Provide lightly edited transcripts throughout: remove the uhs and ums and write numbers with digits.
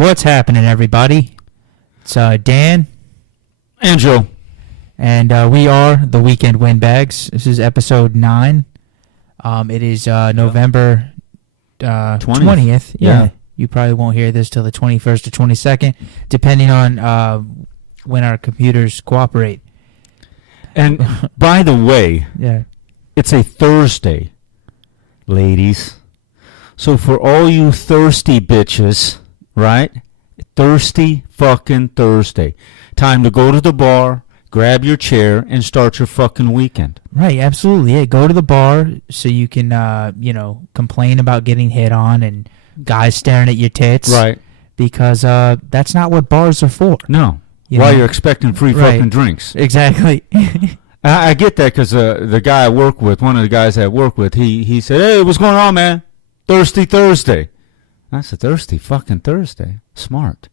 What's happening, everybody? It's Dan and Joe, and we are the Weekend Windbags. This is episode 9. It is November 20th. Yeah, you probably won't hear this till the 21st or 22nd, depending on when our computers cooperate. And by the way, yeah, it's a Thursday, ladies. So for all you thirsty bitches, right? Thirsty fucking Thursday. Time to go to the bar, grab your chair, and start your fucking weekend. Right, absolutely. Yeah, go to the bar so you can, complain about getting hit on and guys staring at your tits. Right. Because that's not what bars are for. No. While you're expecting free fucking drinks. Exactly. I get that because the guy I work with, one of the guys I work with, he said, "Hey, what's going on, man? Thirsty Thursday." I said, "Thirsty fucking Thursday? Smart.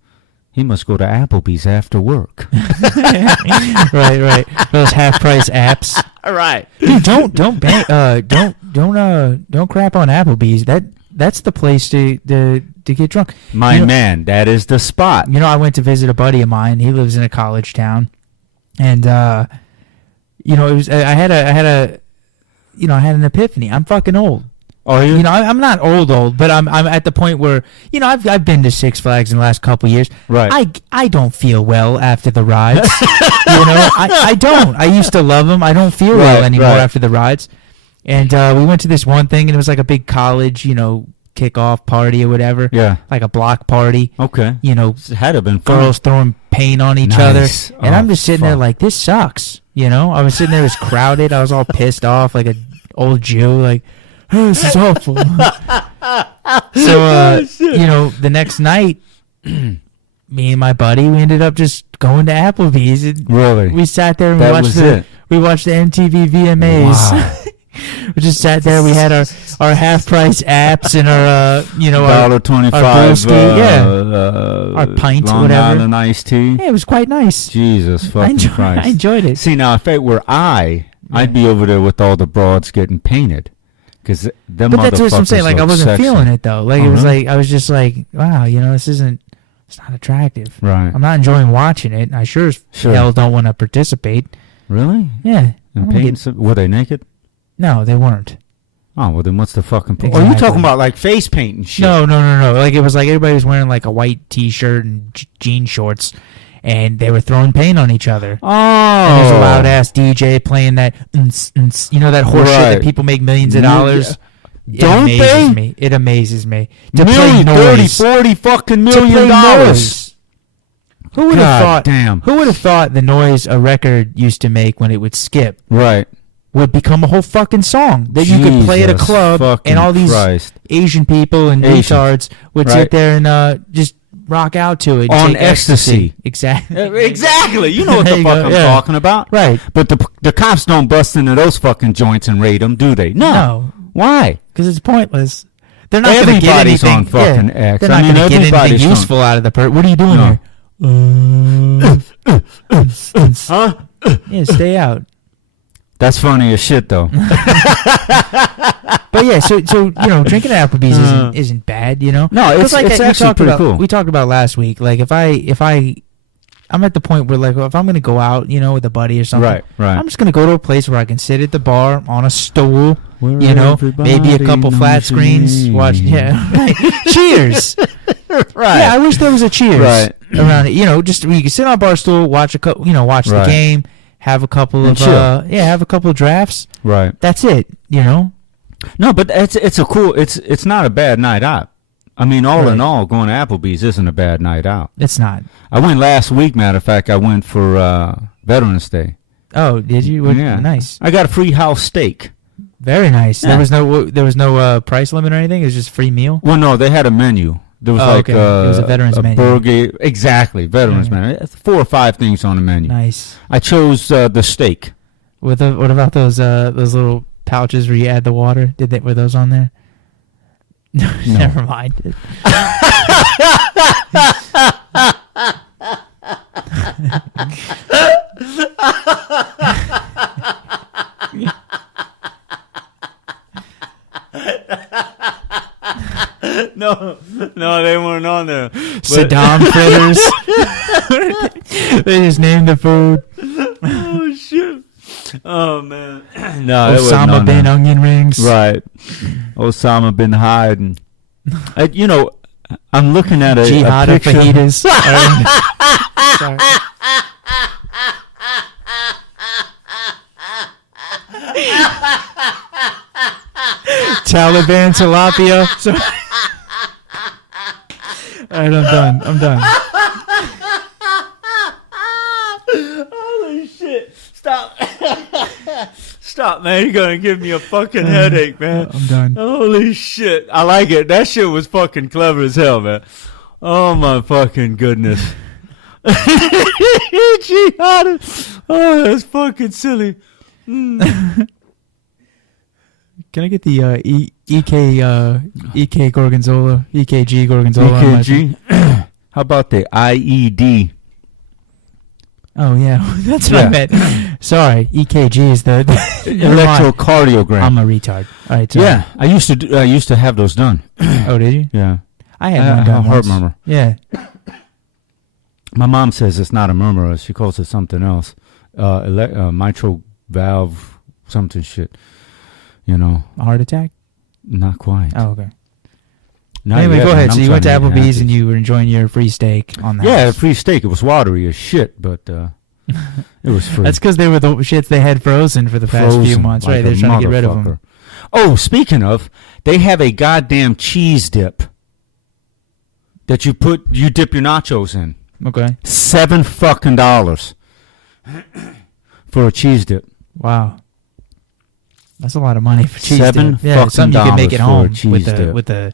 He must go to Applebee's after work." Right. Those half-price apps. Right. Dude, don't crap on Applebee's. That's the place to get drunk. My man, that is the spot. I went to visit a buddy of mine. He lives in a college town, and it was I had an epiphany. I'm fucking old. Are you? I'm not old, but I'm at the point where I've been to Six Flags in the last couple years. Right. I don't feel well after the rides. I don't. I used to love them. I don't feel well anymore after the rides. And we went to this one thing, and it was like a big college, kickoff party or whatever. Yeah. Like a block party. Okay. It had to have been fun. Girls throwing paint on each other. And I'm just sitting there like, this sucks. I was sitting there, it was crowded. I was all pissed off like an old Jew, like, oh, this is awful. So, the next night, me and my buddy, we ended up just going to Applebee's. And really? We sat there and we watched the MTV VMAs. Wow. We just sat there. We had our half-price apps and our, $1.25, our our pint, Long whatever. Island iced tea. Yeah, it was quite nice. Jesus fucking Christ. I enjoyed it. See, now, if it were I'd be over there with all the broads getting painted. But that's what I'm saying. Like, I wasn't feeling it, though. Like, it was like, I was just like, wow, it's not attractive. Right. I'm not enjoying watching it. I sure as hell don't want to participate. Really? Yeah. Were they naked? No, they weren't. Oh, well, then what's the fucking point? Exactly. Oh, you talking about, like, face paint and shit? No. Like, it was like everybody was wearing, like, a white T-shirt and jean shorts, and they were throwing paint on each other. Oh. And there's a loud-ass DJ playing that, that horse shit that people make millions of dollars. Don't they? It amazes me. To play 30, 40 fucking million dollars. Who would have thought? Damn. Who would have thought the noise a record used to make when it would skip? Right. Would become a whole fucking song that you could play at a club, and all these Asian people and retards would sit there and just rock out to it. On ecstasy. Exactly. Exactly. You know what the fuck I'm talking about. Right. But the cops don't bust into those fucking joints and raid them, do they? No. Why? Because it's pointless. They're not going to get anything. On fucking X. They're not going to get anything useful out of the person. What are you doing here? Huh? Yeah, stay out. That's funny as shit, though. But yeah, so drinking at Applebee's isn't bad, No, it's actually pretty cool. We talked about last week, like if I'm at the point where, like, if I'm going to go out, with a buddy or something, right. I'm just going to go to a place where I can sit at the bar on a stool, maybe a couple flat screens, watch, Cheers. Right. Yeah, I wish there was a Cheers around it. Just where you can sit on a bar stool, watch watch the game, have a couple of have a couple of drafts. Right. That's it. No, but it's not a bad night out. I mean, all in all, going to Applebee's isn't a bad night out. It's not. I went last week, matter of fact. I went for Veterans Day. Oh, did you? Yeah. Nice. I got a free house steak. Very nice. Yeah. There was no price limit or anything. It was just a free meal. Well, no, they had a menu. There was it was a veterans menu. Burger, exactly, veterans menu. 4 or 5 things on the menu. Nice. I chose the steak. What about those little pouches where you add the water? Were those on there? No. Never mind. No, No, they weren't on there. Saddam fritters. They just named the food. Oh shit. Oh man. No, Osama bin onion rings. Right. Osama bin hiding. You know, I'm looking at a picture. Fajitas. Sorry. Taliban tilapia. Sorry. All right, I'm done. Holy shit. Stop. Stop, man. You're going to give me a fucking headache, man. I'm done. Holy shit. I like it. That shit was fucking clever as hell, man. Oh, my fucking goodness. Jihad. Oh, that's fucking silly. Can I get the EK Gorgonzola, EKG Gorgonzola? EKG? How about the IED? Oh, yeah. That's what I meant. Sorry. EKG is the electrocardiogram. I'm a retard. All right. Sorry. Yeah. I used to have those done. Oh, did you? Yeah. I had one done heart once. murmur. Yeah. My mom says it's not a murmur. She calls it something else. Mitral valve, something shit. You know. A heart attack? Not quite. Oh, okay. Not anyway, yet, go ahead. man. So you went to Applebee's and you were enjoying your free steak on that. Yeah, free steak. It was watery as shit, but it was free. That's because they were the shits they had frozen for the past few months, like right? They're trying to get rid of them. Oh, speaking of, they have a goddamn cheese dip that you dip your nachos in. Okay. $7 fucking for a cheese dip. Wow. That's a lot of money for cheese $7 dip. Yeah, it's something you can make at home dip. with a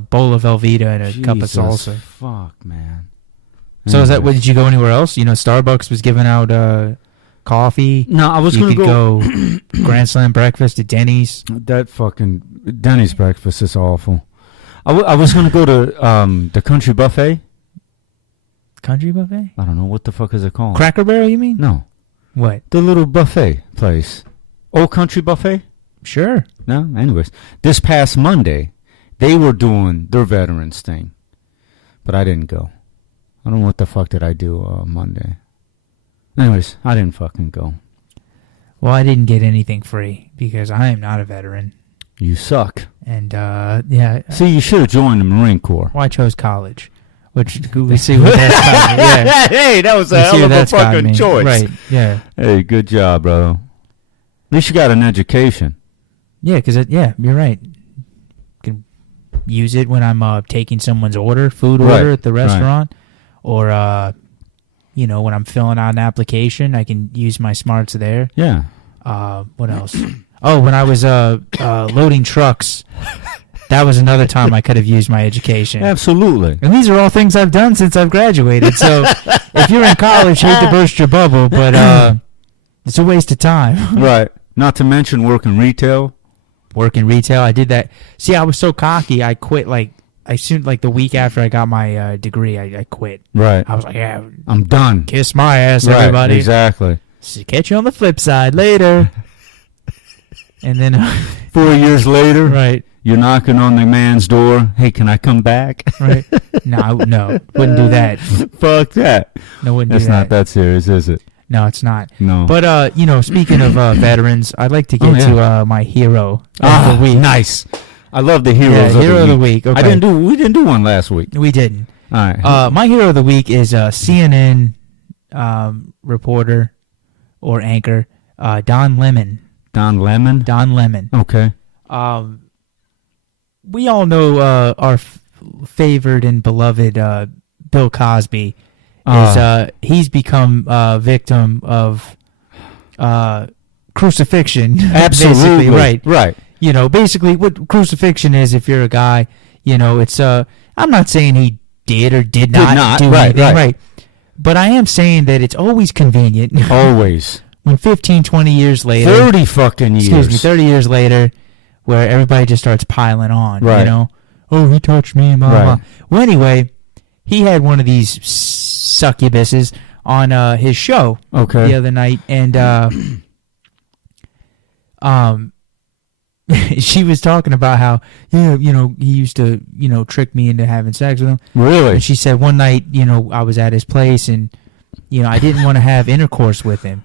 bowl of Velveeta and a cup of salsa. Fuck, man. So is that? Did you go anywhere else? You know, Starbucks was giving out coffee. No, I was going to go Grand Slam breakfast at Denny's. That fucking Denny's breakfast is awful. I was going to go to the Country Buffet. Country Buffet? I don't know. What the fuck is it called? Cracker Barrel, you mean? No. What? The little buffet place. Old Country Buffet? Sure. No? Anyways. This past Monday, they were doing their veterans thing. But I didn't go. I don't know what the fuck did I do Monday. Anyways, I didn't fucking go. Well, I didn't get anything free because I am not a veteran. You suck. And, yeah. See, you should have joined the Marine Corps. Well, I chose college. Which we see what that's got me. Yeah. Hey, that was a hell of a fucking choice. Right, yeah. Hey, good job, brother. At least you got an education. Yeah, because, you're right. Can use it when I'm taking someone's food order at the restaurant. Right. Or, when I'm filling out an application, I can use my smarts there. Yeah. What else? Oh, when I was loading trucks, that was another time I could have used my education. Absolutely. And these are all things I've done since I've graduated. So if you're in college, hate to burst your bubble, but it's a waste of time. Right. Not to mention working retail. Working retail, I did that. See, I was so cocky, I quit the week after I got my degree, I quit. Right. I was like, yeah, I'm done. Kiss my ass, right, everybody. Exactly. See, catch you on the flip side later. And then 4 years later, right, you're knocking on the man's door. Hey, can I come back? Right. No, wouldn't do that. Fuck that. No, wouldn't do that. That's not that serious, is it? No, it's not. No. But speaking of veterans, I'd like to get to my hero of the week. Nice. I love the heroes of the week. Okay. We didn't do one last week. We didn't. All right. My hero of the week is CNN reporter or anchor Don Lemon. Don Lemon? Don Lemon. Okay. We all know our favored and beloved Bill Cosby. He's become a victim of crucifixion. Absolutely. Right. Right. Basically what crucifixion is, if you're a guy, it's I'm not saying he did or did not do anything, right? But I am saying that it's always convenient. Always. When 15, 20 years later. 30 fucking years. Excuse me, 30 years later, where everybody just starts piling on, right. Oh, he touched me, blah, blah. Well, anyway, he had one of these succubuses on his show the other night, and she was talking about how, yeah, he used to, trick me into having sex with him. Really? And she said one night, I was at his place and, I didn't want to have intercourse with him,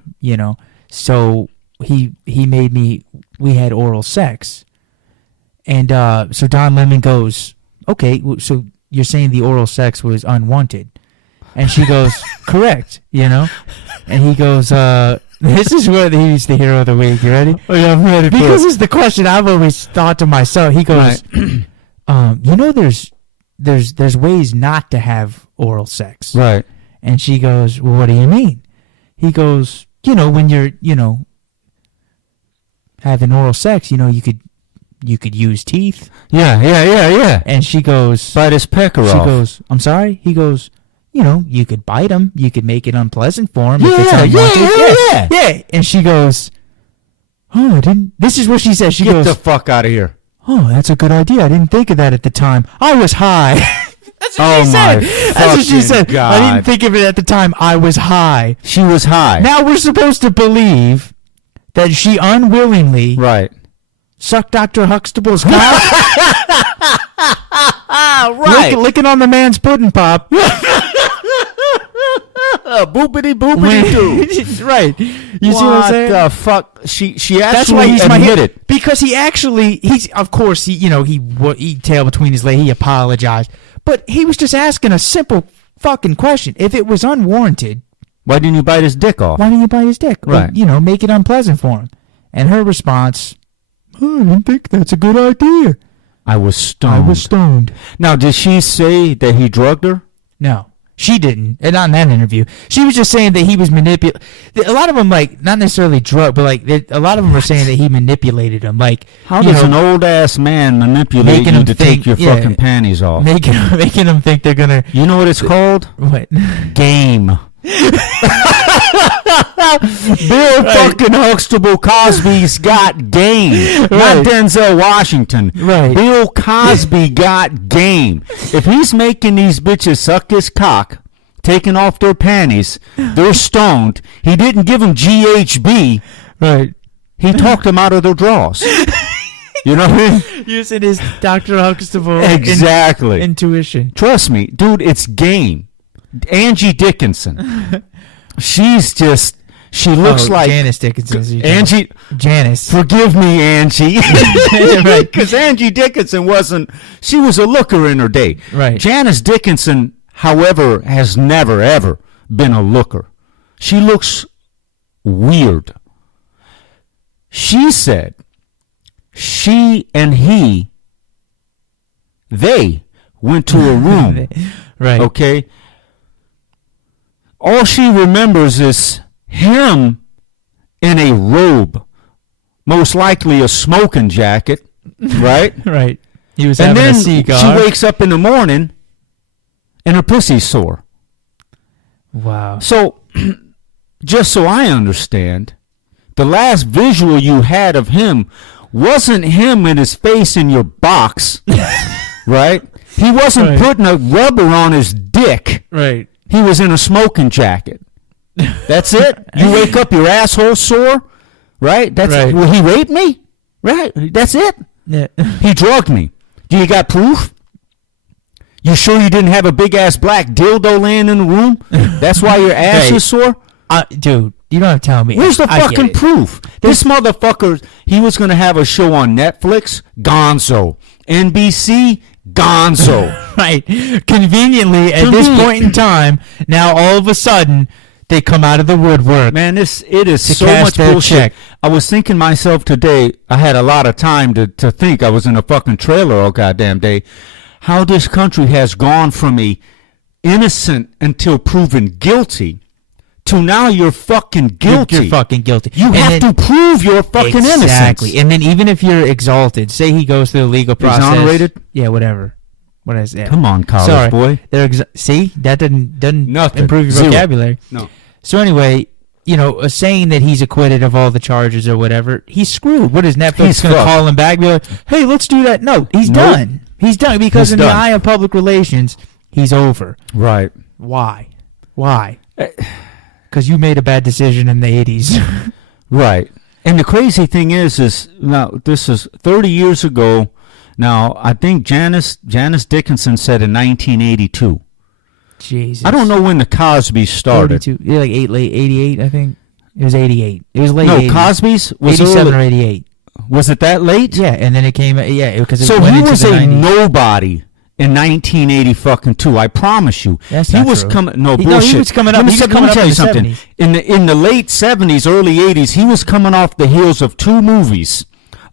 so he made me, we had oral sex. And so Don Lemon goes, okay, so you're saying the oral sex was unwanted? And she goes, correct, And he goes, this is where he's the hero of the week. You ready? Oh, yeah, I'm ready. Because it's the question I've always thought to myself. He goes, right. There's ways not to have oral sex. Right. And she goes, well, what do you mean? He goes, when you're, having oral sex, you could use teeth. Yeah. And she goes, bite his pecker off. She goes, I'm sorry? He goes, you could bite him. You could make it unpleasant for him. Yeah, if it's unwanted. yeah. Yeah. And she goes, oh, I didn't. This is what she says. She Get goes, the fuck out of here. oh, that's a good idea. I didn't think of that at the time. I was high. That's what she said. That's what she said. God. I didn't think of it at the time. I was high. She was high. Now we're supposed to believe that she unwillingly right. sucked Dr. Huxtable's cock. Right. Licking on the man's pudding pop. Boopity doo. Right. You see what I'm saying? What the fuck? She actually That's why he's admitted. Because he's of course he tail between his legs. He apologized, but he was just asking a simple fucking question. If it was unwarranted, why didn't you bite his dick off? Why didn't you bite his dick? Right. Or, make it unpleasant for him. And her response, oh, I didn't think that's a good idea. I was stoned. Now, did she say that he drugged her? No. She didn't, and not in that interview. She was just saying that he was manipulated. A lot of them, not necessarily drug, but a lot of them were saying that he manipulated them. How does an old ass man manipulate you to take your fucking panties off? Making them think they're gonna. You know what it's called? What? Game. Bill fucking Huxtable Cosby's got game. Right. Not Denzel Washington. Right. Bill Cosby got game. If he's making these bitches suck his cock, taking off their panties, they're stoned. He didn't give them GHB. Right. He talked them out of their drawers. You know what I mean? Using his Dr. Huxtable exactly. Intuition. Trust me, dude, it's game. Angie Dickinson. She looks like Janice Dickinson. Angie. Janice. Forgive me, Angie. Right. Because Angie Dickinson she was a looker in her day. Right. Janice Dickinson, however, has never, ever been a looker. She looks weird. She said she and they went to a room. Right. Okay. All she remembers is him in a robe, most likely a smoking jacket, right? Right. He was and having then a cigar. She wakes up in the morning and her pussy's sore. Wow. So, just so I understand, the last visual you had of him wasn't him with his face in your box, right? He wasn't putting a rubber on his dick. Right. He was in a smoking jacket. That's it? You wake up, your asshole sore? Right? That's right. Well, he raped me? Right? That's it? Yeah. He drugged me. Do you got proof? You sure you didn't have a big-ass black dildo laying in the room? That's why your ass is sore? Dude, you don't have to tell me. Where's the fucking proof? This motherfucker, he was going to have a show on Netflix? Gonzo. NBC? Gonzo. Right. Conveniently, at this point in time, now all of a sudden, they come out of the woodwork. Man, it is so much bullshit. Check. I was thinking myself today, I had a lot of time to think. I was in a fucking trailer all goddamn day. How this country has gone from a innocent until proven guilty to now you're fucking guilty. You're fucking guilty. You have to prove your fucking innocence. Exactly. And then even if you're exalted, say he goes through the legal process. Exonerated? Yeah, whatever. What is that? Come on, college boy. See, that doesn't Nothing. improve your Zero. vocabulary. No. So anyway, saying that he's acquitted of all the charges or whatever, he's screwed. What is Netflix going to call him back and be like, hey, let's do that? No, he's done. He's done because in the eye of public relations, he's over. Right. Why? Because you made a bad decision in the 80s. Right. And the crazy thing is now this is 30 years ago. Now I think Janice Dickinson said in 1982. Jesus. I don't know when the Cosby started. 42. Yeah, like late 88, I think. It was 88. It was late. No, 80s. Cosby's was 87 early. or 88. Was it that late? Yeah, and then it came. Yeah, because so went he into was the a 90s. nobody in 1982. I promise you. That's he not was true. coming. No He bullshit. was coming up. Let He me was coming up tell in you the something. 70s. In the late 70s, early 80s, he was coming off the heels of two movies.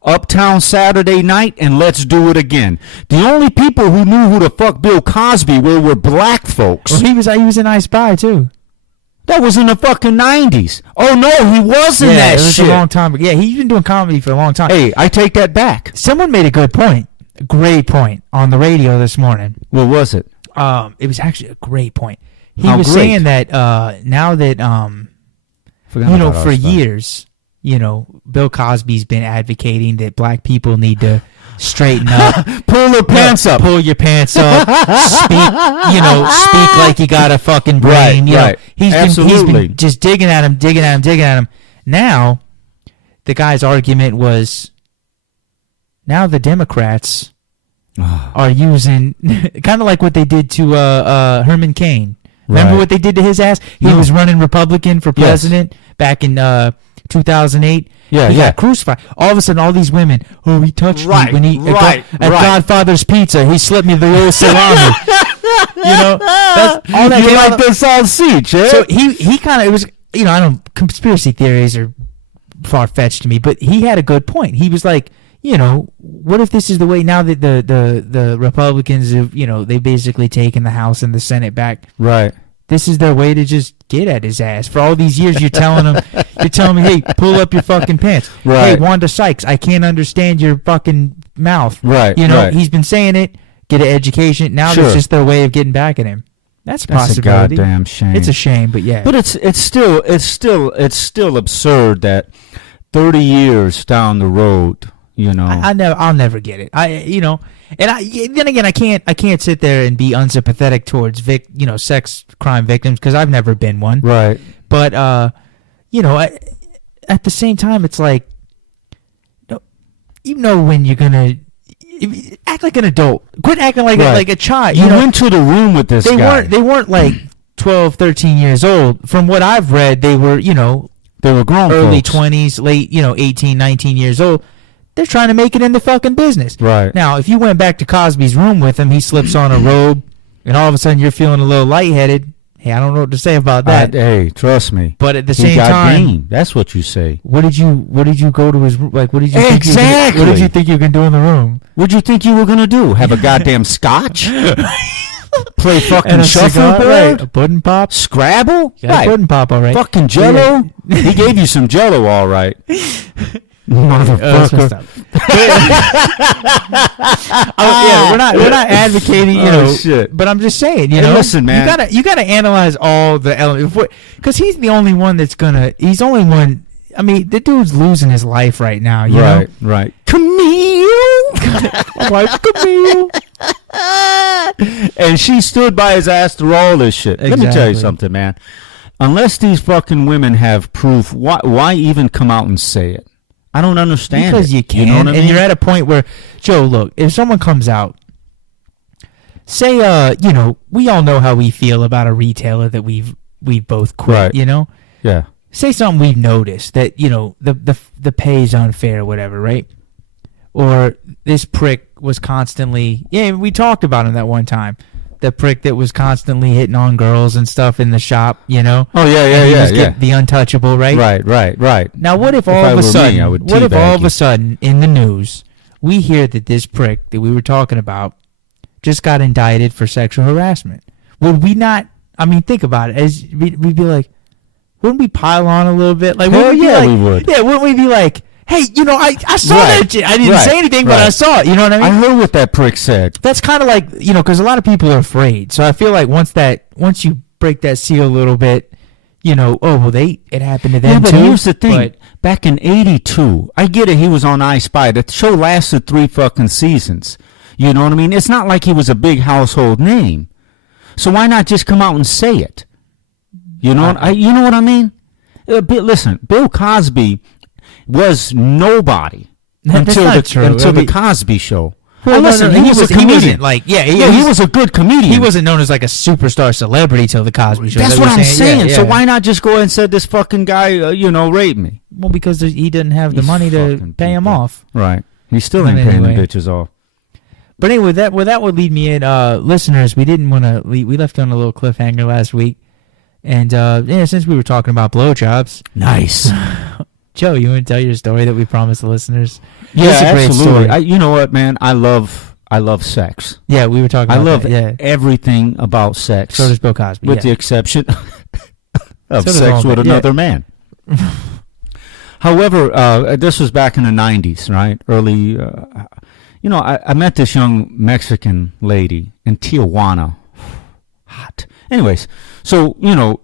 Uptown Saturday Night and Let's Do It Again. The only people who knew who the fuck Bill Cosby were black folks. Well, he was an I Spy too. That was in the fucking 90s. Oh no, he wasn't that it was shit. a long time. Yeah, he's been doing comedy for a long time. Hey, I take that back. Someone made a good point, a great point on the radio this morning. What was it? It was actually a great point. He How was great? saying that now that Forgot about for our stuff. years, Bill Cosby's been advocating that black people need to straighten up, Pull their pants up. pull your pants up, speak like you got a fucking brain. Right. He's Absolutely. been just digging at him. Now, the guy's argument was, now the Democrats are using kind of like what they did to Herman Cain. Remember Right. what they did to his ass? He No. was running Republican for Yes. president back in 2008. Yeah, he yeah. got crucified. All of a sudden, all these women, he touched Right, me when he right, at right. Godfather's Pizza. He slipped me the old salami. That's all that. You came like out- this sausage, eh? So he kind of, it was, I don't, conspiracy theories are far fetched to me, but he had a good point. He was like, what if this is the way now that the Republicans have, they basically taken the House and the Senate back. Right. This is their way to just get at his ass. For all these years, you're telling me, hey, pull up your fucking pants. Right. Hey, Wanda Sykes, I can't understand your fucking mouth. Right, right. He's been saying it. Get an education. Now Sure. that's just their way of getting back at him. That's a That's a possibility. goddamn shame. It's a shame, but yeah. But it's still absurd that 30 years down the road, I'll never get it. Then again, I can't sit there and be unsympathetic towards sex crime victims because I've never been one. Right. But at the same time, it's like, when you're gonna act like an adult, quit acting like Right. a child. You went to the room with this they guy. weren't like 12, 13 years old. From what I've read, they were They were grown early folks. 20s, late 18, 19 years old. They're trying to make it in the fucking business. Right. Now, if you went back to Cosby's room with him, he slips on a robe, and all of a sudden you're feeling a little lightheaded. Hey, I don't know what to say about that. Hey, trust me. But at the He same got time, game. That's what you say. what did you go to his room? Like, what did you Exactly. what did you think you were gonna do in the room? What'd you think you were gonna do? Have a goddamn scotch? Play fucking And a cigar, shuffleboard? right, a pudding pop. Scrabble? Got a pudding pop, all right. Fucking Jell-O? He gave you some Jell-O, all right. That's messed up. We're not advocating, shit. but I'm just saying, Hey, listen, man. you gotta analyze all the elements because he's the only one he's the only one. I mean, the dude's losing his life right now. You know? Right. Camille! My wife, Camille. And she stood by his ass through all this shit. Let me tell you Exactly. something, man. Unless these fucking women have proof, why even come out and say it? I don't understand Because it. you can, know what I mean? and you're at a point where, Joe, look, if someone comes out, say, we all know how we feel about a retailer that we've both quit, Right. Yeah. Say something we've noticed that, the pay's unfair or whatever, right? Or this prick was constantly, we talked about him that one time. The prick that was constantly hitting on girls and stuff in the shop, Oh, yeah, And he was yeah. the untouchable, right? Right. Now, what if If all I of a were me, sudden, I would what if all teabag of you. a sudden in the news we hear that this prick that we were talking about just got indicted for sexual harassment? Would we not? I mean, think about it. As we'd be like, wouldn't we pile on a little bit? Like, Hell wouldn't we be yeah, like, we would. Yeah, wouldn't we be like, hey, I saw Right. that shit. I didn't Right. say anything, but Right. I saw it. You know what I mean? I heard what that prick said. That's kind of like, because a lot of people are afraid. So I feel like once you break that seal a little bit, it happened to them Yeah, but too. here's the thing. But Back in 82, I get it, he was on I Spy. The show lasted 3 fucking seasons. You know what I mean? It's not like he was a big household name. So why not just come out and say it? You know what I mean? Listen, Bill Cosby, was nobody That's until not true. until I mean- the Cosby Show. Well, Listen, no, he was a comedian. wasn't like, He was a good comedian. He wasn't known as like a superstar celebrity till the Cosby Show. That's Is that what I'm saying. Yeah, So yeah. why not just go ahead and say this fucking guy, raped me? Well, because he didn't have the These money to fucking pay him people. off. Right. He still But ain't paying anyway. the bitches off. But anyway, that would lead me in. Listeners, we didn't want to. We left on a little cliffhanger last week, and since we were talking about blowjobs, Nice. Joe, you want to tell your story that we promised the listeners? Yeah, It's a great absolutely. story. You know what, man? I love sex. Yeah, we were talking I about love that. Yeah. everything about sex. So does Bill Cosby. with yeah. the exception of So does sex all with men, yeah. another man. However, this was back in the 90s, right? Early, I met this young Mexican lady in Tijuana. Hot. Anyways, so,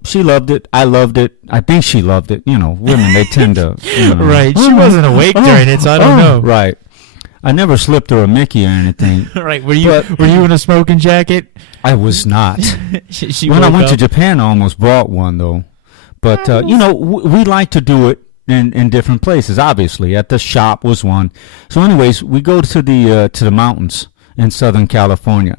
she loved it. I loved it. I think she loved it. Women, they tend to, Right. She wasn't awake during it, so I don't know. Right. I never slipped her a Mickey or anything. Right. Were you in a smoking jacket? I was not. She When I woke went to up. Japan, I almost bought one, though. But, we like to do it in different places, obviously. At the shop was one. So anyways, we go to the mountains in Southern California.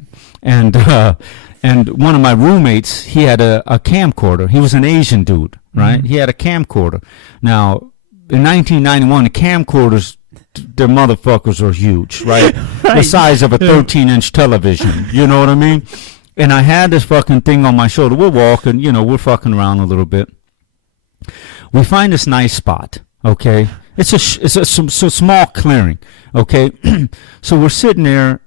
And one of my roommates, he had a camcorder. He was an Asian dude, right? Mm-hmm. He had a camcorder. Now, in 1991, the camcorders, their motherfuckers are huge, right? The size of a 13-inch television. You know what I mean? And I had this fucking thing on my shoulder. We're walking, we're fucking around a little bit. We find this nice spot, okay? It's a small clearing, okay? So we're sitting there.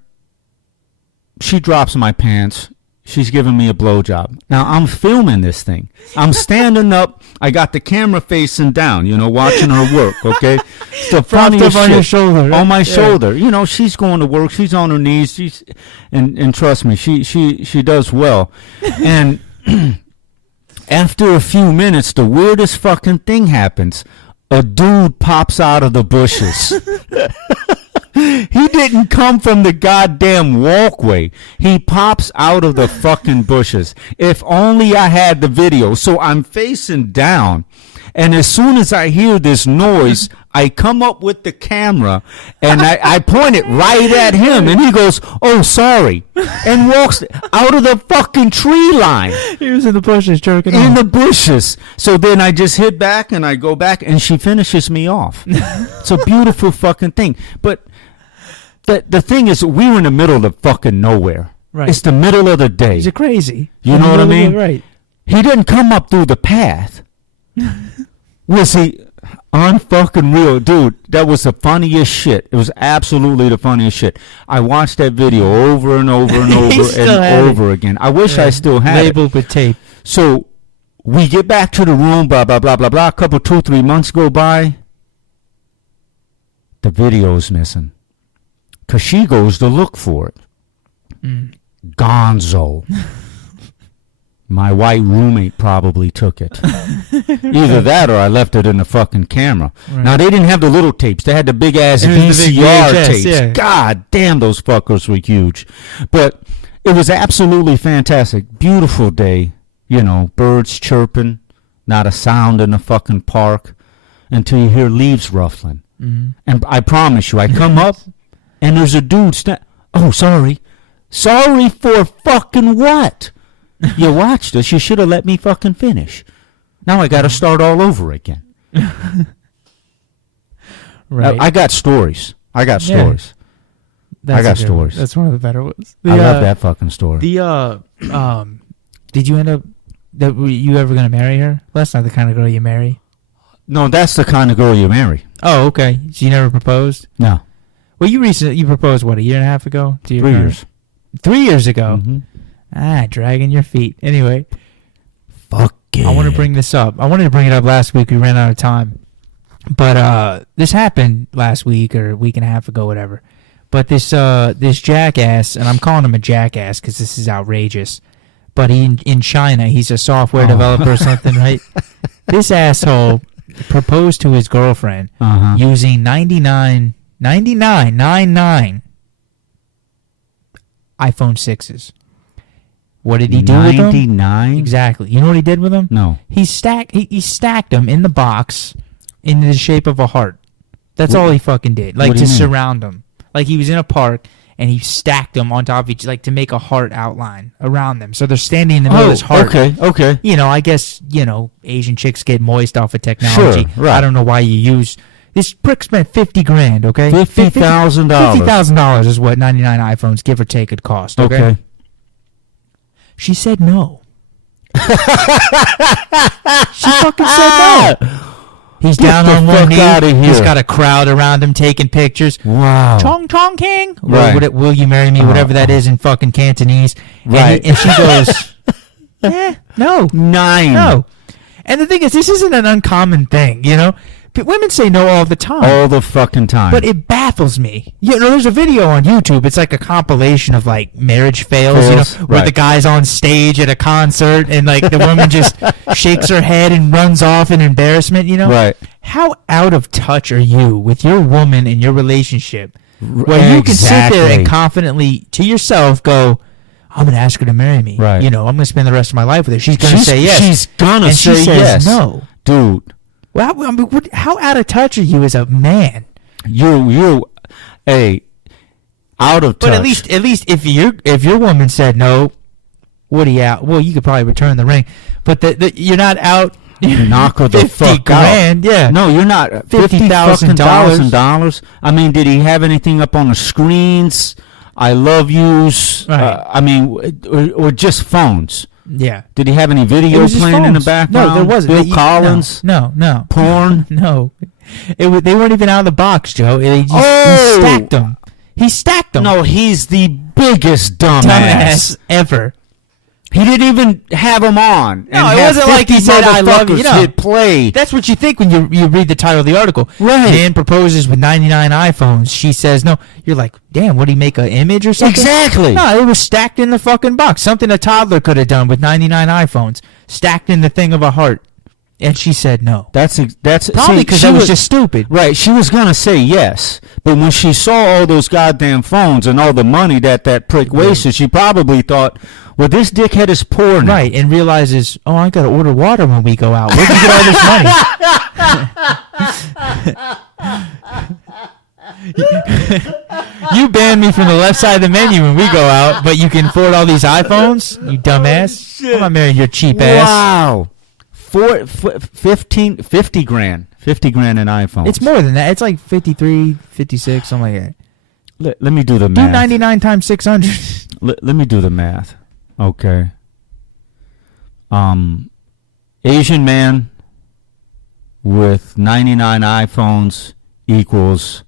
She drops my pants. She's giving me a blowjob. Now, I'm filming this thing. I'm standing up. I got the camera facing down, watching her work, okay? It's the funniest on shit. your shoulder, right? On my Yeah. shoulder. She's going to work. She's on her knees. And trust me, she does well. And after a few minutes, the weirdest fucking thing happens. A dude pops out of the bushes. He didn't come from the goddamn walkway. He pops out of the fucking bushes. If only I had the video. So I'm facing down. And as soon as I hear this noise, I come up with the camera and I point it right at him. And he goes, "Oh, sorry." And walks out of the fucking tree line. He was in the bushes jerking In off. the bushes. So then I just hit back and I go back and she finishes me off. It's a beautiful fucking thing. But the thing is, we were in the middle of fucking nowhere. Right. It's the middle of the day. Is it crazy? You know what I mean? Right. He didn't come up through the path. Was he unfucking real? Dude, that was the funniest shit. It was absolutely the funniest shit. I watched that video over and over and over still had and over again. I wish I still had it. Labeled with tape. So we get back to the room, blah, blah, blah, blah, blah. A couple, 2-3 months go by. The video's missing. Because she goes to look for it. Gonzo. My white roommate probably took it. Either that or I left it in the fucking camera. Right. Now, they didn't have the little tapes. They had the big-ass It was the big VCR VHS, tapes. yeah. God damn, those fuckers were huge. But it was absolutely fantastic. Beautiful day. Birds chirping. Not a sound in the fucking park until you hear leaves ruffling. Mm-hmm. And I promise you, I come up and there's a dude oh, sorry. Sorry for fucking what? You watched us. You should have let me fucking finish. Now I got to start all over again. Right. I got stories. I got Yeah. stories. That's I got a good one. stories. That's one of the better ones. I love that fucking story. Did you end up were you ever gonna marry her? That's not the kind of girl you marry. No, that's the kind of girl you marry. Oh, okay. So you never proposed? No. Well, you proposed what, a year and a half ago? To your 3 parents? years. 3 years ago. Mm-hmm. Dragging your feet. Anyway, Fuck it. I want to bring this up. I wanted to bring it up last week. We ran out of time. But this happened last week or a week and a half ago, whatever. But this jackass, and I'm calling him a jackass because this is outrageous. But in China, he's a software developer or something, right? This asshole proposed to his girlfriend using 99 iPhone 6s. What did he do with them? 99? Exactly. You know what he did with them? No. He stacked them in the box in the shape of a heart. That's all he fucking did. Like, What do to you mean? surround them. Like, he was in a park, and he stacked them on top of each, like, to make a heart outline around them. So they're standing in the middle of this heart. Okay. You know, I guess, Asian chicks get moist off of technology. Sure, right. I don't know why you use... This prick spent $50,000, okay? $50,000. $50,000 is what 99 iPhones, give or take, could cost, okay? She said no. She fucking said no. He's down on one knee. He's got a crowd around him taking pictures. Wow. Chong Chong King. Right. Or will you marry me? Whatever that is in fucking Cantonese. Right. And she goes, no. 9. No. And the thing is, this isn't an uncommon thing, Women say no all the time. All the fucking time. But it baffles me. There's a video on YouTube. It's like a compilation of like marriage fails, where the guy's on stage at a concert and like the woman just shakes her head and runs off in embarrassment, Right. How out of touch are you with your woman in your relationship where you can sit there and confidently to yourself go, I'm going to ask her to marry me. Right. I'm going to spend the rest of my life with her. She's going to say yes. She's going to say she says yes. No. Dude. Well, how out of touch are you as a man? You out of touch. But at least if your woman said no, what are you out? Well, you could probably return the ring, but you're not out. Knock her the fuck $50,000, yeah. No, you're not. $50,000. I mean, did he have anything up on the screens? I love yous. Right. Or just phones. Yeah. Did he have any video playing in the background? No, there wasn't. Bill Collins? No. Porn? No. They weren't even out of the box, Joe. He stacked them. He stacked them. No, he's the biggest dumbass ever. He didn't even have them on. No, it wasn't like he said, I love you. Hit play. That's what you think when you read the title of the article. Right. Man proposes with 99 iPhones. She says no. You're like, damn, would he make an image or something? Exactly. No, it was stacked in the fucking box. Something a toddler could have done with 99 iPhones. Stacked in the thing of a heart. And she said no. That's probably because that was just stupid. Right. She was going to say yes. But when she saw all those goddamn phones and all the money that prick wasted, she probably thought, well, this dickhead is poor now. Right. And realizes, oh, I got to order water when we go out. Where'd you get all this money? You banned me from the left side of the menu when we go out, but you can afford all these iPhones? You dumbass. I'm not marrying your cheap ass. Wow. 50 grand. 50 grand in iPhones. It's more than that. It's like 53, 56, something like that. Let me do the math. 299 times 600. Let me do the math. Okay. Asian man with 99 iPhones equals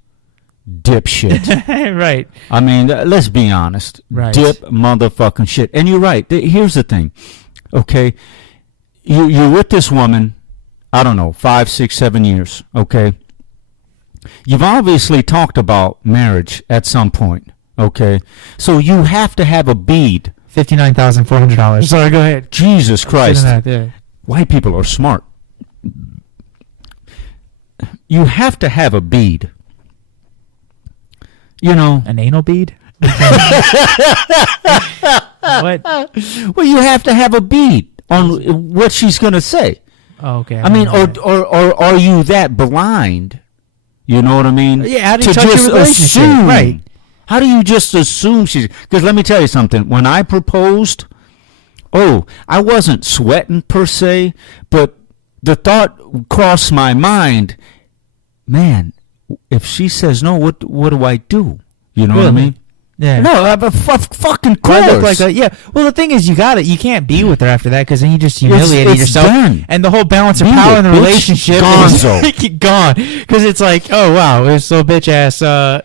dipshit. Right. I mean, let's be honest. Right. Dip motherfucking shit. And you're right. Here's the thing. Okay. You're with this woman, I don't know, 5, 6, 7 years, okay? You've obviously talked about marriage at some point, okay? So you have to have a bead. $59,400. Sorry, go ahead. Jesus Christ. Yeah. White people are smart. You have to have a bead. An anal bead? What? Well, you have to have a bead on what she's going to say. Oh, okay. I mean, or are you that blind? You know what I mean? Yeah, how do you to touch just your relationship? assume. Right. How do you just assume she's... Because let me tell you something. When I proposed, I wasn't sweating per se, but the thought crossed my mind, man, if she says no, what do I do? You know what I mean? Yeah. No, fucking course. Yeah. Well, the thing is, you can't be with her after that because then you just humiliated it's yourself. Done. And the whole balance of power in the relationship is gone. Because it's like, oh, wow, it's so bitch ass.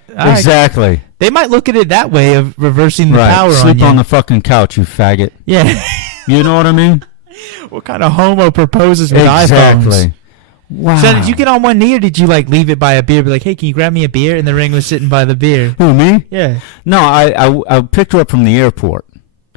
Exactly. They might look at it that way of reversing the power on you. Sleep on the fucking couch, you faggot. Yeah. You know what I mean? What kind of homo proposes with iPhones? Exactly. Wow. So did you get on one knee or did you leave it by a beer? Be like, hey, can you grab me a beer? And the ring was sitting by the beer. Who, me? Yeah. No, I picked her up from the airport.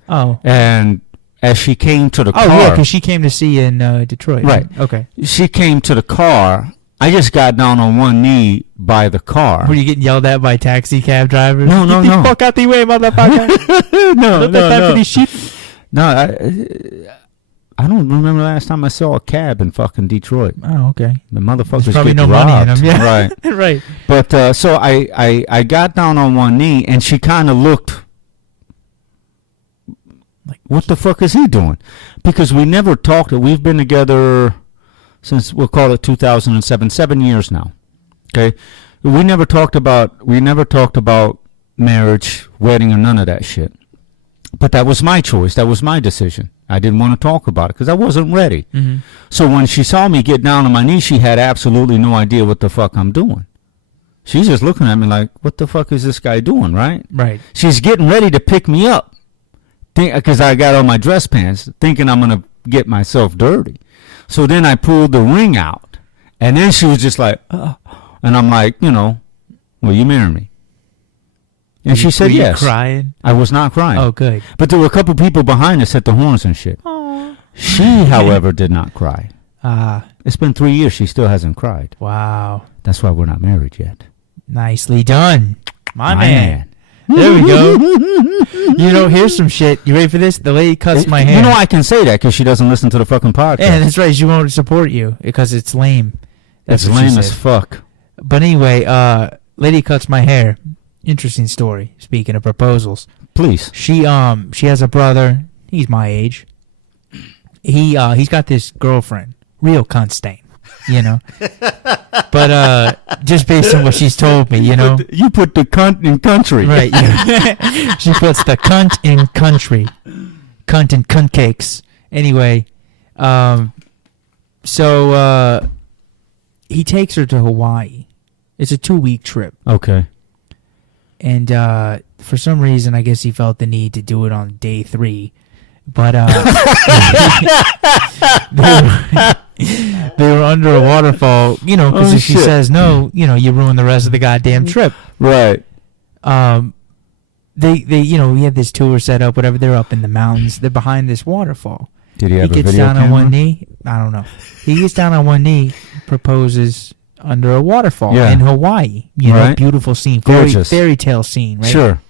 Oh. And as she came to the car. Oh, yeah, because she came to see you in Detroit. Right. Okay. She came to the car. I just got down on one knee by the car. Were you getting yelled at by taxi cab drivers? No. Get the fuck out the way, motherfucker. No. Sheep. No, I don't remember the last time I saw a cab in fucking Detroit. Oh, okay. The motherfuckers There's probably get no robbed. money in them. Yeah. Right. Right. But so I got down on one knee, and she kind of looked like, what the fuck is he doing? Because we never talked. We've been together since, we'll call it 2007, 7 years now. Okay? We never talked about marriage, wedding, or none of that shit. But that was my choice. That was my decision. I didn't want to talk about it because I wasn't ready. Mm-hmm. So when she saw me get down on my knees, she had absolutely no idea what the fuck I'm doing. She's just looking at me like, what the fuck is this guy doing, right? Right. She's getting ready to pick me up because I got on my dress pants, thinking I'm going to get myself dirty. So then I pulled the ring out, and then she was just like, and I'm like, will you marry me? And she said yes. Were you crying? I was not crying. Oh, good. But there were a couple people behind us at the horns and shit. Aww. She, however, did not cry. It's been 3 years. She still hasn't cried. Wow. That's why we're not married yet. Nicely done. My man. There we go. Here's some shit. You ready for this? The lady cuts my hair. I can say that because she doesn't listen to the fucking podcast. Yeah, that's right. She won't support you because it's lame. It's lame as fuck. But anyway, lady cuts my hair. Interesting story. Speaking of proposals, please. She has a brother. He's my age. He's got this girlfriend, real cunt stain, But just based on what she's told me, you put the cunt in country, right? Yeah. She puts the cunt in country, cunt and cunt cakes. Anyway, so he takes her to Hawaii. It's a 2-week trip. Okay. And for some reason, I guess he felt the need to do it on day 3. But they were under a waterfall, because if she says no, you ruin the rest of the goddamn trip. Right. They we had this tour set up, whatever. They're up in the mountains. They're behind this waterfall. Did he have a video gets down camera? On one knee. I don't know. He gets down on one knee, proposes under a waterfall in Hawaii. Beautiful scene. Gorgeous. Fairy tale scene, right? Sure.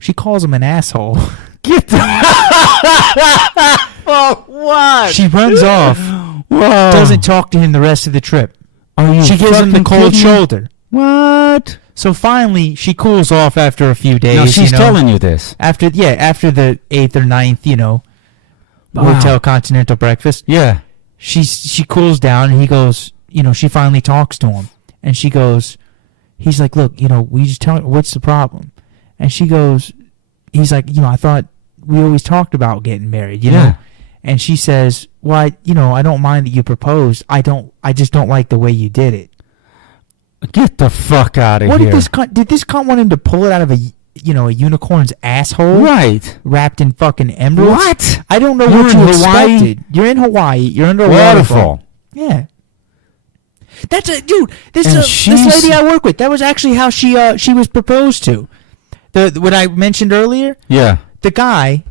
She calls him an asshole. Get the oh, what? She runs off. Whoa. Doesn't talk to him the rest of the trip. She gives him the cold shoulder. What? So finally, she cools off after a few days. No, she's telling you this. After the 8th or 9th, hotel continental breakfast. Yeah. She cools down, and he goes, she finally talks to him, and she goes, he's like, look, we just tell her, what's the problem? And she goes, he's like, I thought we always talked about getting married, know? And she says, well, I don't mind that you proposed. I just don't like the way you did it. Get the fuck out of here. Did this cunt want him to pull it out of a unicorn's asshole? Right. Wrapped in fucking emeralds? What? I don't know what you expected. You're in Hawaii. You're under a waterfall. Yeah. That's a dude. This lady I work with. That was actually how she was proposed to. What I mentioned earlier. Yeah. The guy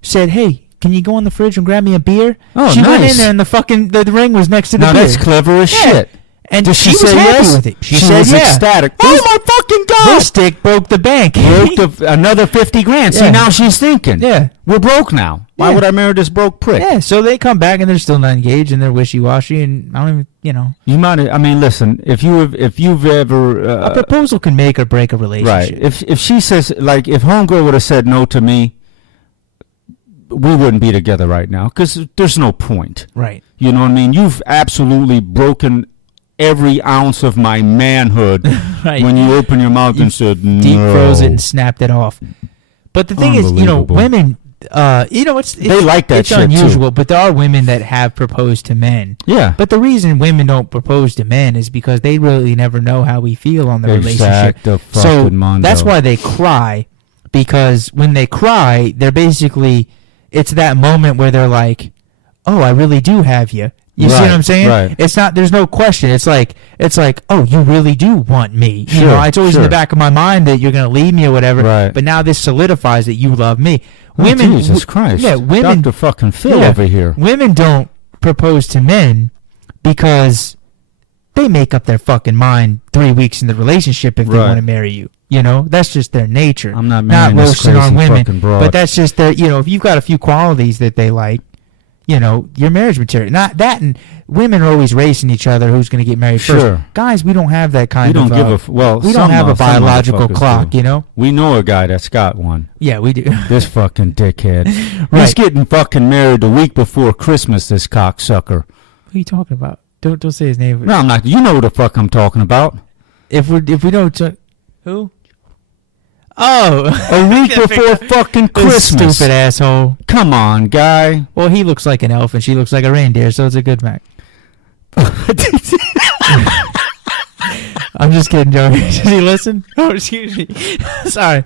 said, "Hey, can you go in the fridge and grab me a beer?" Oh, she went nice. in there and the ring was next to the beer. Now that's clever as shit. And Did she she was say happy yes? with it. She was said ecstatic. Oh my fucking God! Her stick broke the bank. Broke another 50 grand. See, now she's thinking. Yeah. We're broke now. Why would I marry this broke prick? Yeah, so they come back and they're still not engaged and they're wishy-washy and I don't even, You might. I mean, listen. If you've ever a proposal can make or break a relationship. Right. If she says, like, if homegirl would have said no to me, we wouldn't be together right now because there's no point. Right. You know what I mean? You've absolutely broken every ounce of my manhood right. when you open your mouth and said no. Deep froze it and snapped it off. But the thing is, women, it's they like that it's shit unusual, too. But there are women that have proposed to men. Yeah. But the reason women don't propose to men is because they really never know how we feel on the relationship. So that's why they cry, because when they cry, they're basically, it's that moment where they're like, oh, I really do have you. You see what I'm saying? Right. It's not. There's no question. It's like, oh, you really do want me. Sure, it's always in the back of my mind that you're gonna leave me or whatever. Right. But now this solidifies that you love me. Women, Jesus Christ. Yeah, women. Dr. fucking Phil over here. Women don't propose to men because they make up their fucking mind 3 weeks in the relationship if they want to marry you. You know, that's just their nature. I'm not marrying this roasting crazy on women, fucking broad. but that's just their. You know, if you've got a few qualities that they like, you know, your marriage material. Not that, and women are always racing each other who's going to get married first. Guys, we don't have that kind of. We don't give a well. We don't have a biological clock. You know. We know a guy that's got one. Yeah, we do. This fucking dickhead. He's getting fucking married the week before Christmas. This cocksucker. What are you talking about? Don't say his name. No, I'm not. You know what the fuck I'm talking about. If we don't. Who? Oh, a week before fucking Christmas. Stupid asshole. Come on, guy. Well, he looks like an elf and she looks like a reindeer, so it's a good match. I'm just kidding, Joey. Does he listen? Oh, excuse me. Sorry.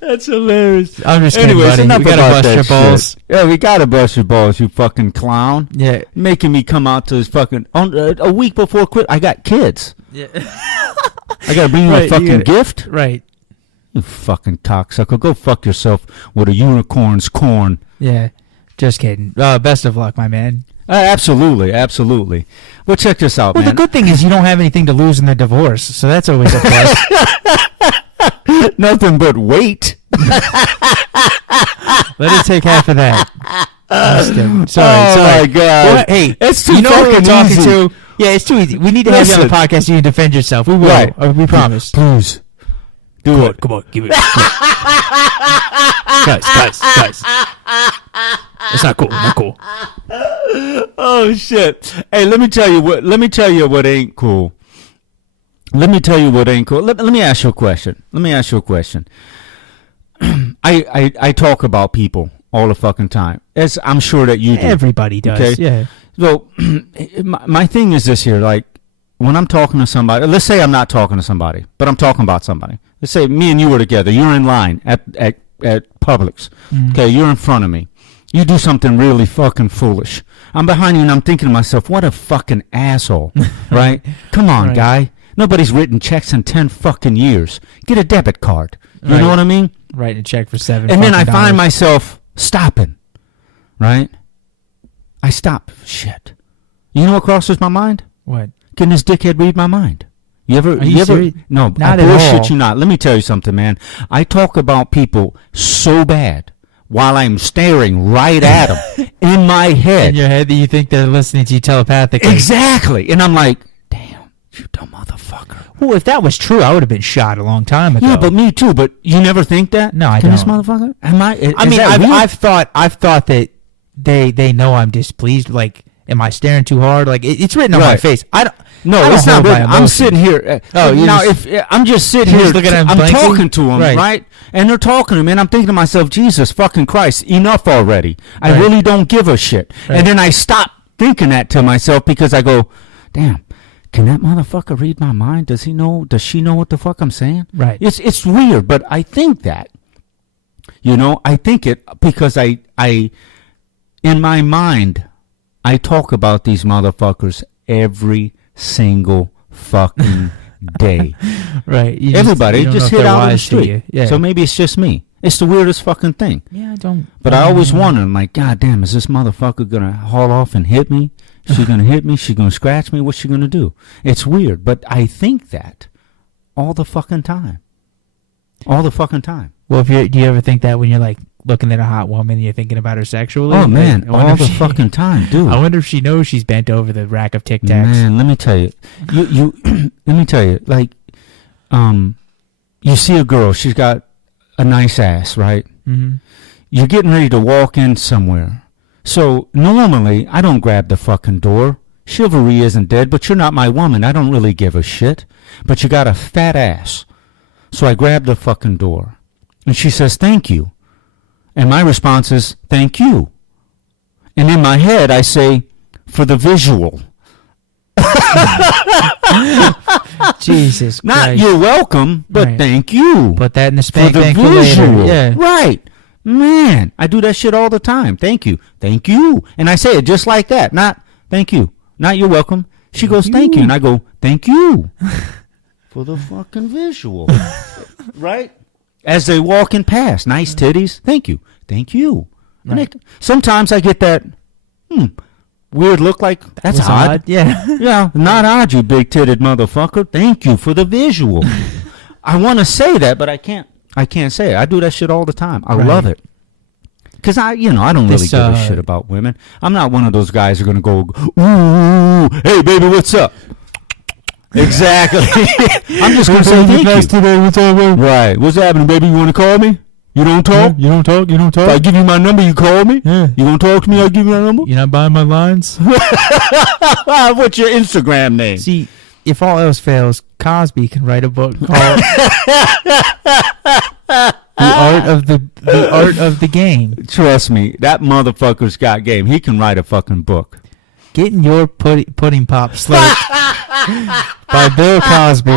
That's hilarious. I'm just kidding, buddy. We gotta bust your balls. Shit. Yeah, we gotta bust your balls, you fucking clown. Yeah. Making me come out to his fucking... a week before Christmas. I got kids. Yeah. I gotta bring you a fucking gift? Right. You fucking cocksucker. Go fuck yourself with a unicorn's corn. Yeah. Just kidding. Best of luck, my man. Absolutely. Well, check this out, man. Well, the good thing is you don't have anything to lose in the divorce, so that's always a plus. Nothing but weight. Let it take half of that. Sorry. My God. Well, hey, it's too you know who we're talking easy. to? Yeah, it's too easy. We need to have you on the podcast so you can defend yourself. We will. Right. We promise. Please. Do it. Come on, give it. Guys. It's not cool. Oh shit. Hey, let me tell you what ain't cool. Let me ask you a question. I talk about people all the fucking time. As I'm sure that you do. Everybody does. Okay? Yeah. So my thing is this here, like when I'm talking to somebody, let's say I'm not talking to somebody, but I'm talking about somebody. Let's say me and you were together. You're in line at Publix. Mm-hmm. Okay, you're in front of me. You do something really fucking foolish. I'm behind you and I'm thinking to myself, what a fucking asshole, right? Come on, guy. Nobody's written checks in 10 fucking years. Get a debit card. You know what I mean? Writing a check for $7. And then I find myself stopping, right? I stop. Shit. You know what crosses my mind? What? Can this dickhead read my mind? You ever? No, not I at all. bullshit you not. Let me tell you something, man. I talk about people so bad while I'm staring right at them in my head. In your head that you think they're listening to you telepathically. Exactly. And I'm like, damn, you dumb motherfucker. Well, if that was true, I would have been shot a long time ago. Yeah, but me too. But you never think that? No, I don't. This motherfucker? I've thought that they know I'm displeased. Like, am I staring too hard? Like, it's written on my face. It's not written. I'm sitting here. I'm just sitting here. I'm talking to them, right? And they're talking to me, and I'm thinking to myself, Jesus fucking Christ, enough already. I really don't give a shit. Right. And then I stop thinking that to myself because I go, damn. Can that motherfucker read my mind? Does she know what the fuck I'm saying? Right. It's weird, but I think that. I think it because I in my mind I talk about these motherfuckers every single fucking day. Right. Everybody just hit out on the street. Yeah. So maybe it's just me. It's the weirdest fucking thing. Yeah, I don't. But I always wonder, I'm like, God damn, is this motherfucker gonna haul off and hit me? She's gonna hit me. She's gonna scratch me. What's she gonna do? It's weird, but I think that all the fucking time. All the fucking time. Well, do you ever think that when you're like looking at a hot woman and you're thinking about her sexually? Oh man, all the fucking time, dude. I wonder if she knows she's bent over the rack of Tic Tacs. Man, let me tell you, let me tell you, like, you see a girl, she's got a nice ass, right? Mm-hmm. You're getting ready to walk in somewhere. So normally, I don't grab the fucking door. Chivalry isn't dead, but you're not my woman. I don't really give a shit. But you got a fat ass. So I grab the fucking door. And she says, thank you. And my response is, thank you. And in my head, I say, for the visual. Jesus Christ. Not you're welcome, but thank you. Put that in the spank for the bank visual. Later. Yeah. Right. Man, I do that shit all the time. Thank you. Thank you. And I say it just like that. Not thank you. Not you're welcome. She goes, thank you. And I go, thank you. For the fucking visual. Right? As they walking past. Nice titties. Thank you. Thank you. Right. Sometimes I get that, weird look like? That's odd. Yeah. Yeah, not odd, you big-titted motherfucker. Thank you for the visual. I want to say that, but I can't. I can't say it. I do that shit all the time. I love it. Because I don't really give a shit about women. I'm not one of those guys who are going to go, ooh, hey, baby, what's up? Exactly. I'm just going to say thank you. Today, what's up, bro? Right. What's happening, baby? You want to call me? You don't talk? You don't talk? You don't talk? If I give you my number, you call me? Yeah. You going to talk to me? I'll give you my number? You're not buying my lines? What's your Instagram name? See, if all else fails, Cosby can write a book called The Art of the Game. Trust me, that motherfucker's got game. He can write a fucking book. Getting your pudding pop slurped by Bill Cosby.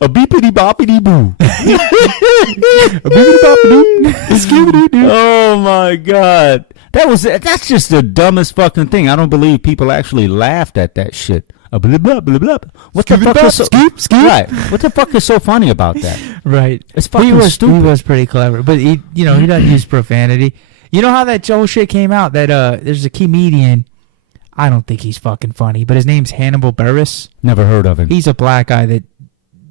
A beepity boppity boo. A beepity boppity doo. Oh my god. That's just the dumbest fucking thing. I don't believe people actually laughed at that shit. Blah, blah, blah, blah. What the fuck is so right? What the fuck is so funny about that? Right. It's fucking stupid. He was pretty clever, but he doesn't use profanity. You know how that whole shit came out? That there's a comedian. I don't think he's fucking funny, but his name's Hannibal Buress. Never heard of him. He's a black guy that,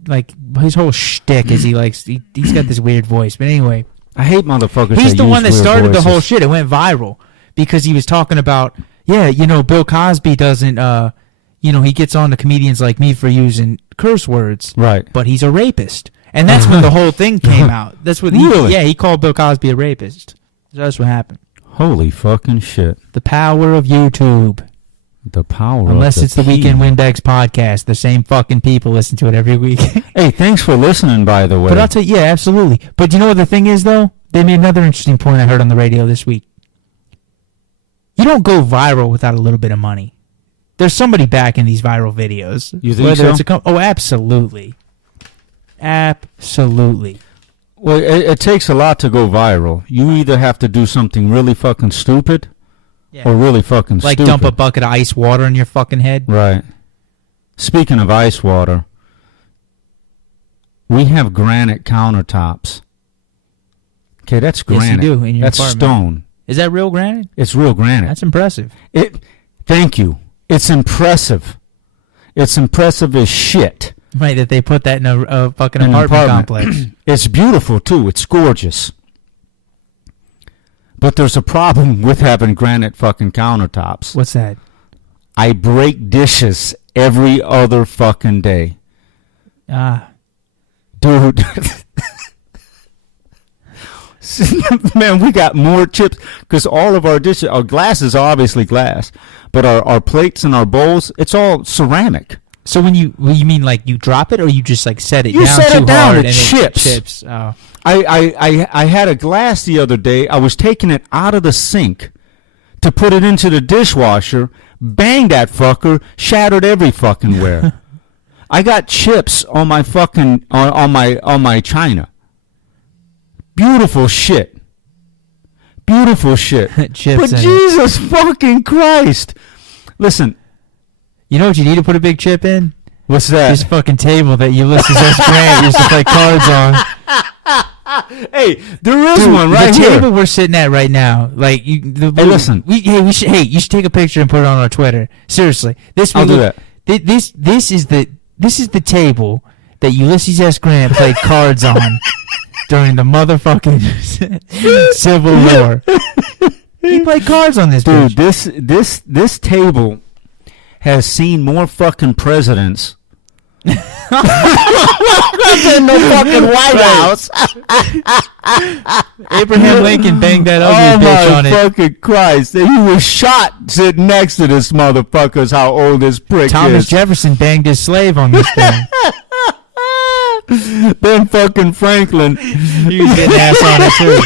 like, his whole shtick is he's got this weird voice. But anyway, I hate motherfuckers. He's the one that started voices. the whole shit. It went viral because he was talking about, Bill Cosby doesn't, he gets on to comedians like me for using curse words. Right. But he's a rapist. And that's when the whole thing came out. That's what he called Bill Cosby a rapist. So that's what happened. Holy fucking shit. The power of YouTube. The power Unless of it's the Weekend Windbags podcast. The same fucking people listen to it every week. Hey, thanks for listening, by the way. But I'll tell you, yeah, absolutely. But you know what the thing is, though? They made another interesting point I heard on the radio this week. You don't go viral without a little bit of money. There's somebody backing these viral videos. You think so? Oh, absolutely. Absolutely. Well, it takes a lot to go viral. You either have to do something really fucking stupid or really fucking like stupid. Dump a bucket of ice water on your fucking head. Right. Speaking of ice water, we have granite countertops. Okay, that's granite. Yes, you do in your That's apartment. stone. Is that real granite? It's real granite. That's impressive. Thank you. It's impressive. It's impressive as shit. Right, that they put that in a fucking apartment complex. It's beautiful, too. It's gorgeous. But there's a problem with having granite fucking countertops. What's that? I break dishes every other fucking day. Dude. Man, we got more chips because all of our dishes, our glass is obviously glass, but our plates and our bowls, it's all ceramic. So when you mean like you drop it or you just like set it you down set too it down, hard it and chips. It chips. Oh. I had a glass the other day. I was taking it out of the sink to put it into the dishwasher. Banged that fucker, shattered every fucking where. I got chips on my fucking on my china. Beautiful shit. Beautiful shit. Chips but Jesus fucking Christ. Listen. You know what you need to put a big chip in? What's that? This fucking table that Ulysses S. Grant used to play cards on. Hey, there is one right the here. The table we're sitting at right now. Like listen. You should take a picture and put it on our Twitter. Seriously. I'll do that. This is the table that Ulysses S. Grant played cards on during the motherfucking Civil War. He played cards on this dude. bitch. This table has seen more fucking presidents than the fucking White House. Abraham Lincoln banged that ugly bitch on it. Oh my fucking Christ! He was shot sitting next to this motherfucker's how old this prick Thomas is. Jefferson banged his slave on this thing. Then fucking Franklin, he was getting ass on it too.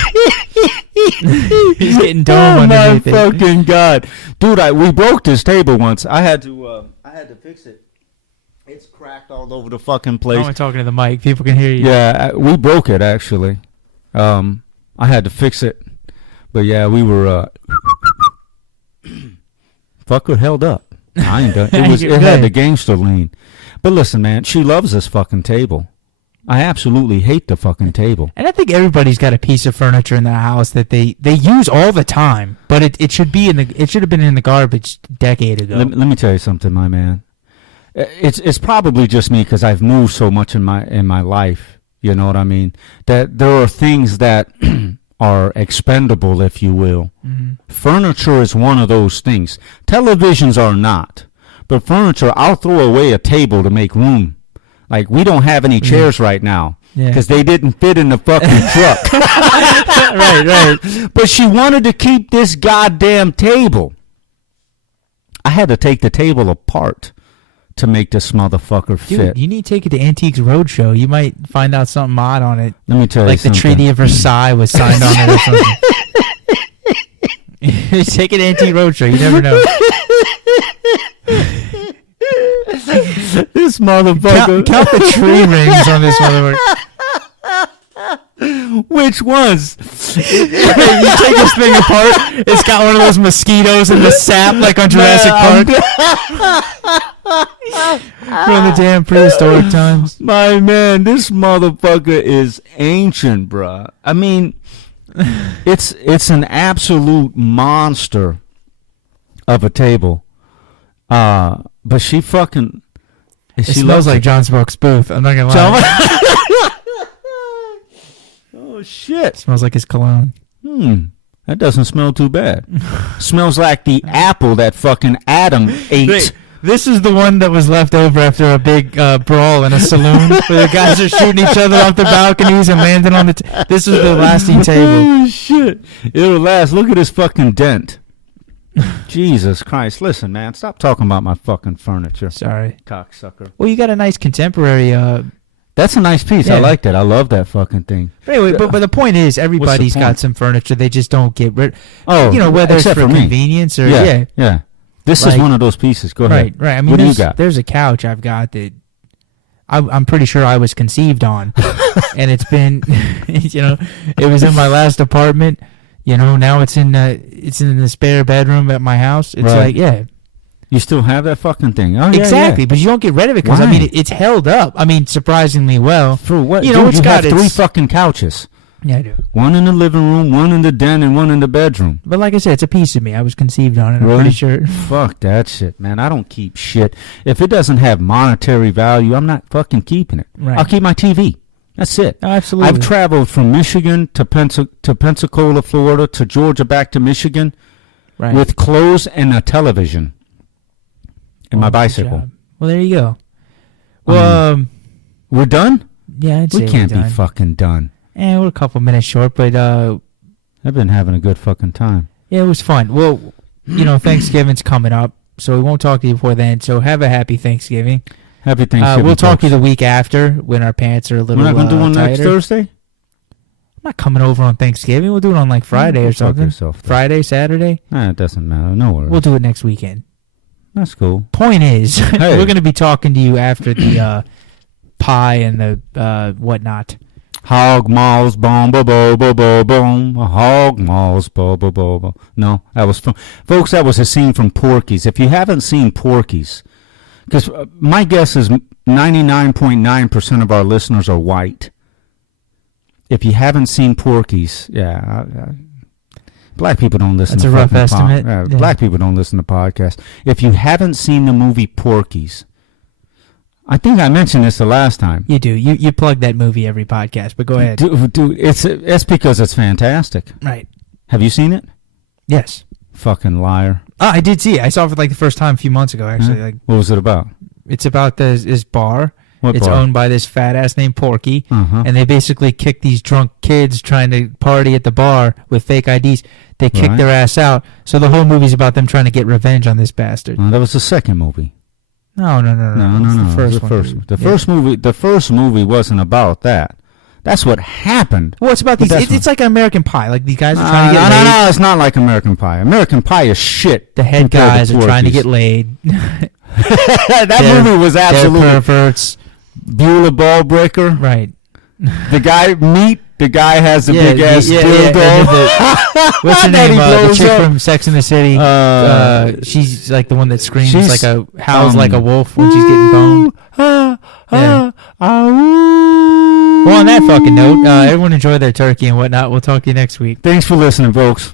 He's getting dome underneath it. Oh my fucking God, dude! We broke this table once. I had to fix it. It's cracked all over the fucking place. I'm talking to the mic. People can hear you. Yeah, we broke it actually. I had to fix it, but yeah, we were fucker held up. I ain't done. It had the gangster lean. But listen, man, she loves this fucking table. I absolutely hate the fucking table. And I think everybody's got a piece of furniture in their house that they use all the time, but it should have been in the garbage a decade ago. Let me tell you something, my man. It's probably just me because I've moved so much in my life. You know what I mean? That there are things that are expendable, if you will. Mm-hmm. Furniture is one of those things. Televisions are not. But furniture, I'll throw away a table to make room. Like, we don't have any chairs right now because they didn't fit in the fucking truck. Right. But she wanted to keep this goddamn table. I had to take the table apart to make this motherfucker fit. Dude, you need to take it to Antiques Roadshow. You might find out something odd on it. Let me tell you something. Like the Treaty of Versailles was signed on it or something. Take it to Antique Roadshow. You never know. This motherfucker. Count the tree rings on this motherfucker. Which ones? You take this thing apart. It's got one of those mosquitoes in the sap like on Jurassic Park. From the damn prehistoric times. My man, this motherfucker is ancient, bruh. I mean, it's an absolute monster of a table. But she fucking... It smells like John Smokes Booth. I'm not gonna lie. Oh, shit. It smells like his cologne. That doesn't smell too bad. Smells like the apple that fucking Adam ate. Wait, this is the one that was left over after a big brawl in a saloon where the guys are shooting each other off the balconies and landing on the... This is the lasting table. Oh, shit. It'll last. Look at this fucking dent. Jesus Christ. Listen, man. Stop talking about my fucking furniture. Sorry. Cocksucker. Well, you got a nice contemporary... That's a nice piece. Yeah. I like that. I love that fucking thing. But anyway, but the point is, everybody's got some furniture. They just don't get rid. Oh, whether it's for convenience or yeah. This is one of those pieces. Go ahead. Right. I mean, what do you got? There's a couch I've got that I'm pretty sure I was conceived on, and it's been, it was in my last apartment. Now it's in the spare bedroom at my house. It's like, yeah. You still have that fucking thing. Oh, exactly, but you don't get rid of it because, it's held up. I mean, surprisingly well. For what? Dude, it's got 3 fucking couches. Yeah, I do. One in the living room, one in the den, and one in the bedroom. But like I said, it's a piece of me. I was conceived on it. I'm pretty sure. Fuck that shit, man. I don't keep shit. If it doesn't have monetary value, I'm not fucking keeping it. Right. I'll keep my TV. That's it. Oh, absolutely. I've traveled from Michigan to Pensacola, Florida, to Georgia, back to Michigan, with clothes and a television. And my bicycle. Well, there you go. Well, we're done? Yeah, I'd say we can't be fucking done. We're a couple minutes short, but I've been having a good fucking time. Yeah, it was fun. Well, Thanksgiving's coming up, so we won't talk to you before then. So have a happy Thanksgiving. Happy Thanksgiving. We'll talk to you the week after when our pants are a little. We're not going to do one tighter. next Thursday. I'm not coming over on Thanksgiving. We'll do it on like Friday or something. Friday, Saturday. It doesn't matter. No worries. We'll do it next weekend. That's cool. Point is, we're going to be talking to you after the pie and the whatnot. Hog maws, boom, boom, boom, boom, boom, boom. Hog maws, boom, boom, boom, boom. No, that was fun. Folks, that was a scene from Porky's. If you haven't seen Porky's, because my guess is 99.9% of our listeners are white. If you haven't seen Porky's, black people don't listen. That's a rough estimate. Black people don't listen to podcasts. If you haven't seen the movie Porky's, I think I mentioned this the last time. You do. You plug that movie every podcast, but go ahead. Dude, it's because it's fantastic. Right. Have you seen it? Yes. Fucking liar. Oh, I did see it. I saw it for like the first time a few months ago, actually. What was it about? It's about this bar. It's bar? owned by this fat ass named Porky, and they basically kick these drunk kids trying to party at the bar with fake IDs. They kick their ass out. So the whole movie's about them trying to get revenge on this bastard. That was the second movie. No. The first one. The first movie wasn't about that. That's what happened. Well, it's about these. It's like an American Pie. Like these guys are trying to get laid. No, it's not like American Pie. American Pie is shit. The head guys are trying to get laid. That movie was absolutely perverts. Beulah Ballbreaker. Right. The guy has the big ass dildo. What's her name? The chick from Sex and the City. She's like the one that screams howls like a wolf when she's getting boned. Well, on that fucking note, everyone enjoy their turkey and whatnot. We'll talk to you next week. Thanks for listening, folks.